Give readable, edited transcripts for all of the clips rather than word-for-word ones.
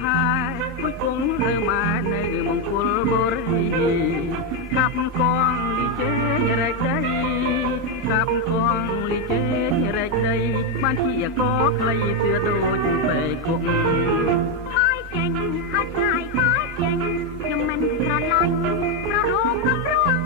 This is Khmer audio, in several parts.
ខែគួយគង់ធ្វើម៉ែនៅមង្គលបុរីកាប់កងលីជេរែកដីកាប់កងលីជេរែកដីបានជាកខ្លីទឿដូចពេគុកហើយចេញហើយឆ្ងាយហើយចេញខ្ញុំមិនស្រឡាញ់ប្ររងរំរង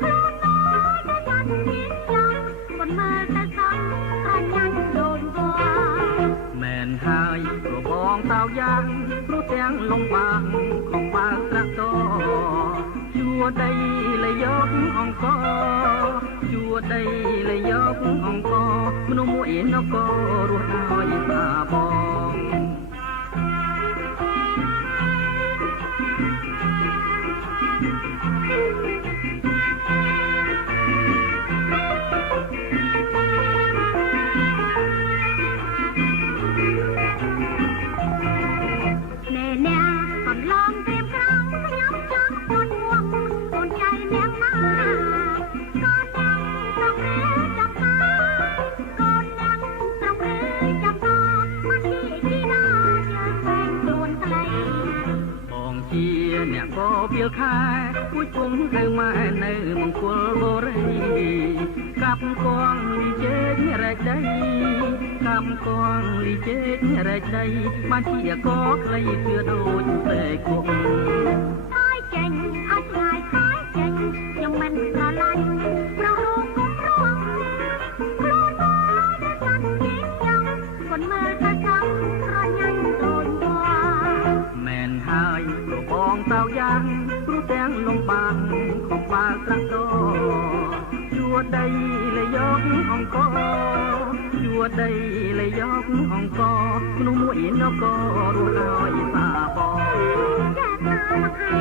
ខ្លួនน้อยតែចាត់ជាចាំមិនមើលតែសោះក្រញាញ់ដូនវល់មែនហើយប្របងតោយ៉ាងព្រោះទាំងលំបាកของបើកត្រាក់តជួដីលយកអង្គជួដីលយកអង្គមនុស្សមួយនគររស់ដោយសាបងអ្នកក៏ពីលខែគួយគង់ទៅម៉ែនៅមង្គលបុរីកាប់កងលីជេរែកដីកាប់កងលីជេរែកដីបានជាកខ្លីទឿដូចពេគុកហើយចេញឲ្យឆ្ងាយហើយចេញខ្ញុំមិនស្រឡាញ់ប្ររងគុំរងខ្លួនน้อยតែចាត់ជាចាំមិនមើលតែសោះក្រញាញ់ដូនវល់មែនហើយប្របងតោយ៉ាងព្រោះទាំងលំបាកของបើកត្រាក់តជួដីលយកអង្គជួដីលយកអង្គមនុស្សមួយនគររស់ដោយសាបងចាស់តាមកហែ